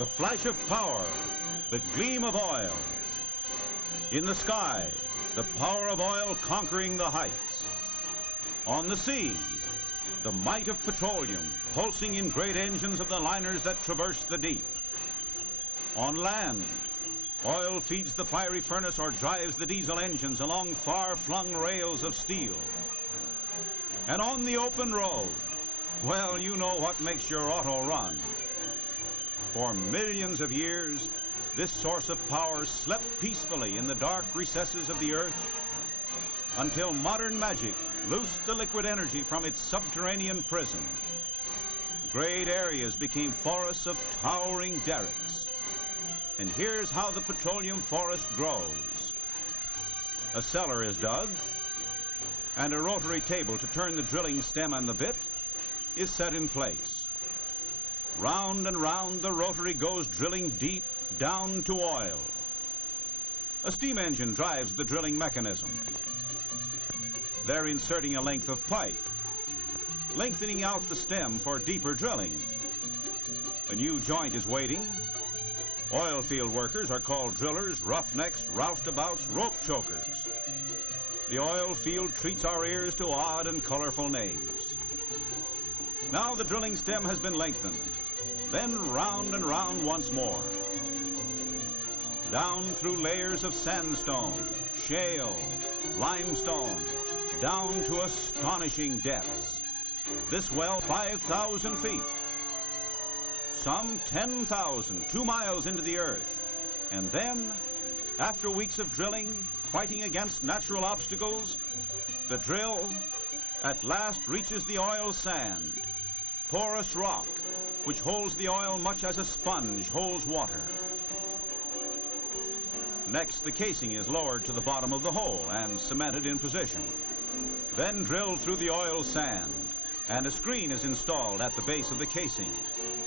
The flash of power, the gleam of oil. In the sky, the power of oil conquering the heights. On the sea, the might of petroleum pulsing in great engines of the liners that traverse the deep. On land, oil feeds the fiery furnace or drives the diesel engines along far-flung rails of steel. And on the open road, well, you know what makes your auto run. For millions of years, this source of power slept peacefully in the dark recesses of the earth until modern magic loosed the liquid energy from its subterranean prison. Great areas became forests of towering derricks. And here's how the petroleum forest grows. A cellar is dug, and a rotary table to turn the drilling stem and the bit is set in place. Round and round the rotary goes, drilling deep down to oil. A steam engine drives the drilling mechanism. They're inserting a length of pipe, lengthening out the stem for deeper drilling. A new joint is waiting. Oil field workers are called drillers, roughnecks, roustabouts, rope chokers. The oil field treats our ears to odd and colorful names. Now the drilling stem has been lengthened, then round and round once more. Down through layers of sandstone, shale, limestone, down to astonishing depths. This well 5,000 feet. Some 10,000, 2 miles into the earth. And then, after weeks of drilling, fighting against natural obstacles, the drill at last reaches the oil sand, porous rock, which holds the oil much as a sponge holds water. Next, the casing is lowered to the bottom of the hole and cemented in position. Then drilled through the oil sand, and a screen is installed at the base of the casing.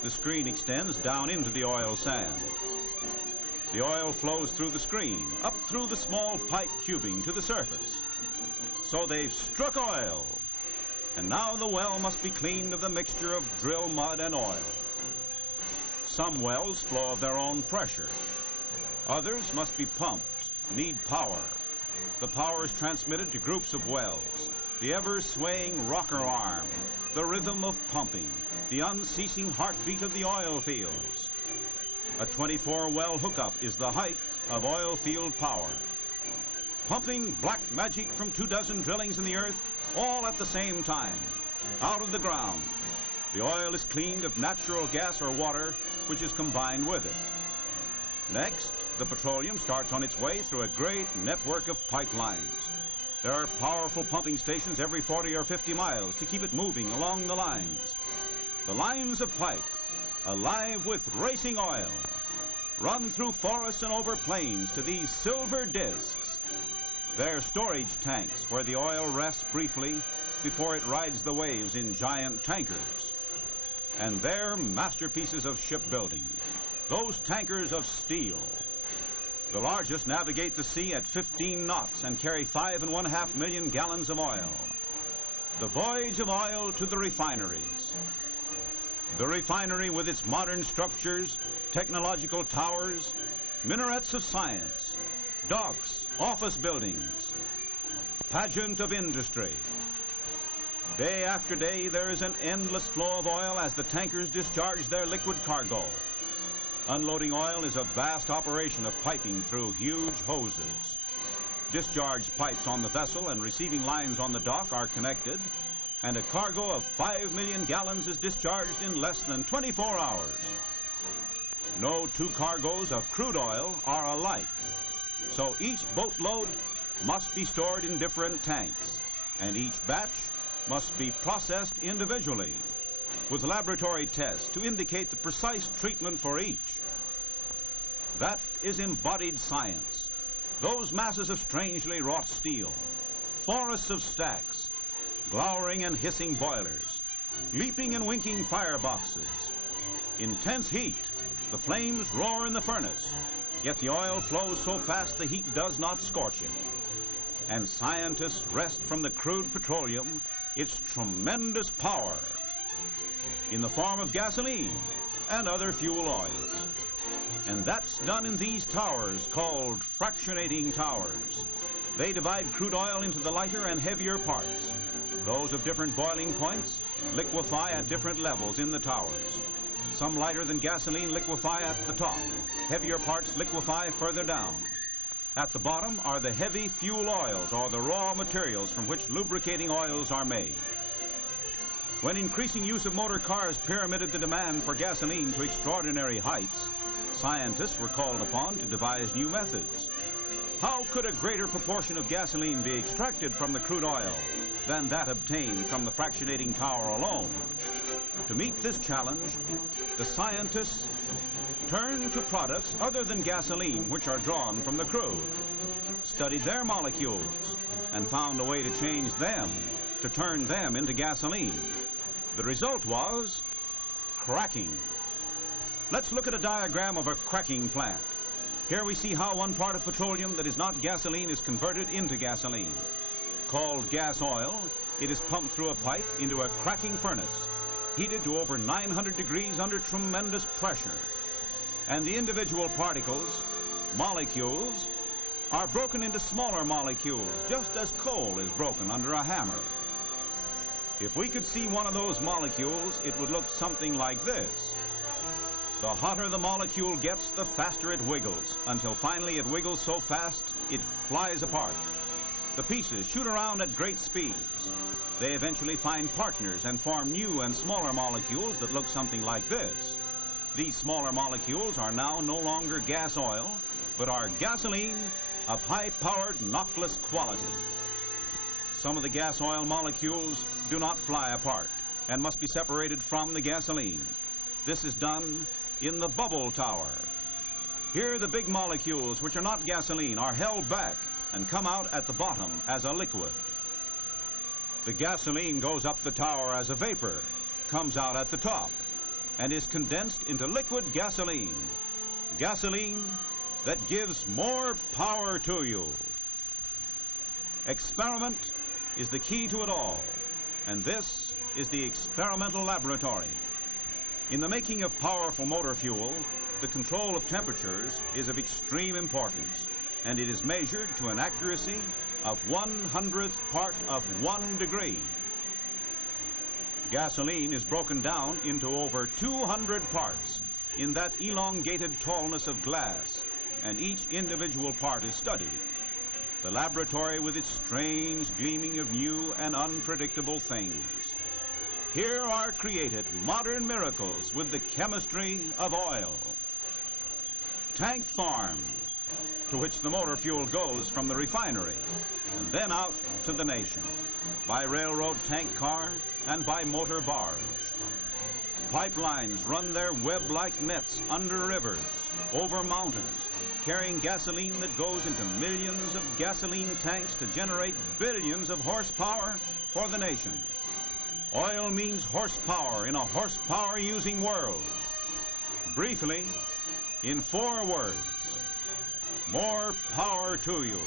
The screen extends down into the oil sand. The oil flows through the screen, up through the small pipe tubing to the surface. So they've struck oil, and now the well must be cleaned of the mixture of drill mud and oil. Some wells flow of their own pressure. Others must be pumped, need power. The power is transmitted to groups of wells, the ever-swaying rocker arm, the rhythm of pumping, the unceasing heartbeat of the oil fields. A 24-well hookup is the height of oil field power. Pumping black magic from 24 drillings in the earth, all at the same time, out of the ground. The oil is cleaned of natural gas or water, which is combined with it. Next, the petroleum starts on its way through a great network of pipelines. There are powerful pumping stations every 40 or 50 miles to keep it moving along the lines. The lines of pipe, alive with racing oil, run through forests and over plains to these silver discs. They're storage tanks where the oil rests briefly before it rides the waves in giant tankers. And they're masterpieces of shipbuilding, those tankers of steel. The largest navigate the sea at 15 knots and carry 5.5 million gallons of oil. The voyage of oil to the refineries. The refinery with its modern structures, technological towers, minarets of science, docks, office buildings, pageant of industry. Day after day, there is an endless flow of oil as the tankers discharge their liquid cargo. Unloading oil is a vast operation of piping through huge hoses. Discharged pipes on the vessel and receiving lines on the dock are connected, and a cargo of 5 million gallons is discharged in less than 24 hours. No two cargoes of crude oil are alike, so each boatload must be stored in different tanks, and each batch must be processed individually, with laboratory tests to indicate the precise treatment for each. That is embodied science. Those masses of strangely wrought steel, forests of stacks, glowering and hissing boilers, leaping and winking fireboxes. Intense heat, the flames roar in the furnace, yet the oil flows so fast the heat does not scorch it. And scientists wrest from the crude petroleum its tremendous power in the form of gasoline and other fuel oils. And that's done in these towers called fractionating towers. They divide crude oil into the lighter and heavier parts. Those of different boiling points liquefy at different levels in the towers. Some lighter than gasoline liquefy at the top. Heavier parts liquefy further down. At the bottom are the heavy fuel oils, or the raw materials from which lubricating oils are made. When increasing use of motor cars pyramided the demand for gasoline to extraordinary heights, scientists were called upon to devise new methods. How could a greater proportion of gasoline be extracted from the crude oil than that obtained from the fractionating tower alone? To meet this challenge, the scientists turned to products other than gasoline which are drawn from the crude, studied their molecules, and found a way to change them, to turn them into gasoline. The result was cracking. Let's look at a diagram of a cracking plant. Here we see how one part of petroleum that is not gasoline is converted into gasoline. Called gas oil, it is pumped through a pipe into a cracking furnace, heated to over 900 degrees under tremendous pressure. And the individual particles, molecules, are broken into smaller molecules, just as coal is broken under a hammer. If we could see one of those molecules, it would look something like this. The hotter the molecule gets, the faster it wiggles, until finally it wiggles so fast it flies apart. The pieces shoot around at great speeds. They eventually find partners and form new and smaller molecules that look something like this. These smaller molecules are now no longer gas oil, but are gasoline of high-powered knockless quality. Some of the gas oil molecules do not fly apart and must be separated from the gasoline. This is done in the bubble tower. Here the big molecules, which are not gasoline, are held back and come out at the bottom as a liquid. The gasoline goes up the tower as a vapor, comes out at the top, and is condensed into liquid gasoline. Gasoline that gives more power to you. Experiment is the key to it all, and this is the experimental laboratory. In the making of powerful motor fuel, the control of temperatures is of extreme importance, and it is measured to an accuracy of 1/100th part of 1 degree. Gasoline is broken down into over 200 parts in that elongated tallness of glass, and each individual part is studied. The laboratory with its strange gleaming of new and unpredictable things. Here are created modern miracles with the chemistry of oil. Tank farm, to which the motor fuel goes from the refinery, and then out to the nation, by railroad tank car and by motor barge. Pipelines run their web-like nets under rivers, over mountains, carrying gasoline that goes into millions of gasoline tanks to generate billions of horsepower for the nation. Oil means horsepower in a horsepower-using world. Briefly, in 4 words, more power to you.